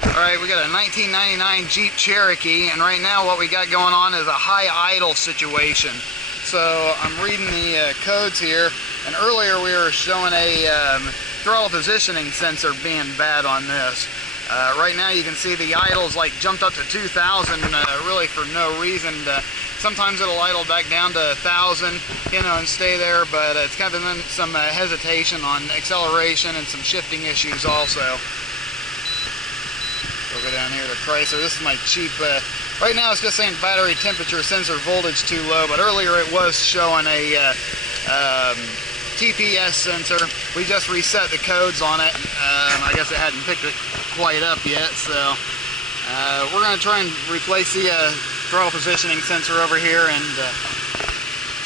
Alright, we got a 1999 Jeep Cherokee, and right now what we got going on is a high idle situation. So I'm reading the codes here, and earlier we were showing a throttle positioning sensor being bad on this. Right now you can see the idle's like jumped up to 2,000 really for no reason. Sometimes it'll idle back down to 1,000, you know, and stay there, but it's kind of been some hesitation on acceleration and some shifting issues also. We'll go down here to Chrysler. This is my cheap, right now it's just saying battery temperature sensor voltage too low, but earlier it was showing a TPS sensor. We just reset the codes on it. I guess it hadn't picked it quite up yet, so we're going to try and replace the throttle positioning sensor over here and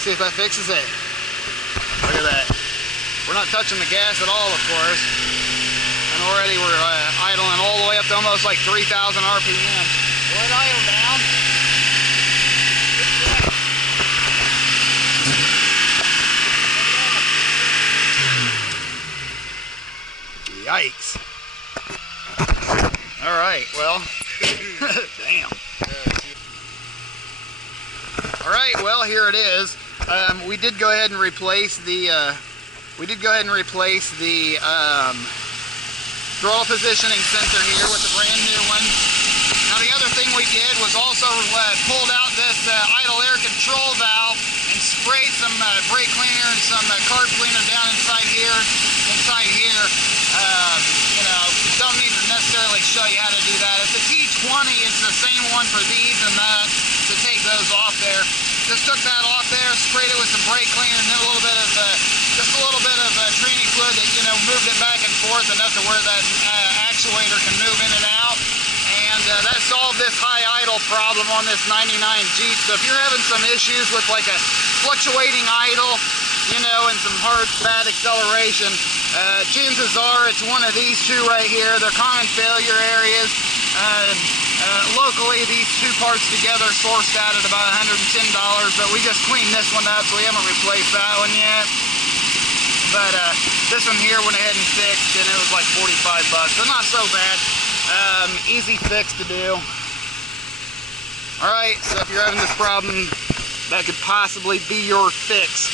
see if that fixes it. Look at that. We're not touching the gas at all, of course. And already we're idling all the way up to almost like 3,000 RPM. Will it idle down? Yikes. Alright, well, damn. Alright, well, here it is. We did go ahead and replace the throttle positioning sensor here with the brand new one. Now the other thing we did was also pulled out this idle air control valve and sprayed some brake cleaner and some carb cleaner down inside here. You know, don't need to necessarily show you how to do that. It's a T20, it's the same one for these and that to take those off there. Just took that off there, sprayed it with some brake cleaner and then a little bit of just a little bit of training fluid that, you know, moved it back and forth enough to where that actuator can move in and out. And that solved this high idle problem on this 99 Jeep. So if you're having some issues with like a fluctuating idle, you know, and some hard, bad acceleration, chances are it's one of these two right here. They're common failure areas. Locally, these two parts together sourced out at about $110, but we just cleaned this one up, so we haven't replaced that one yet. But this one here went ahead and fixed, and it was like 45 bucks, so not so bad. Easy fix to do. Alright, so if you're having this problem, that could possibly be your fix.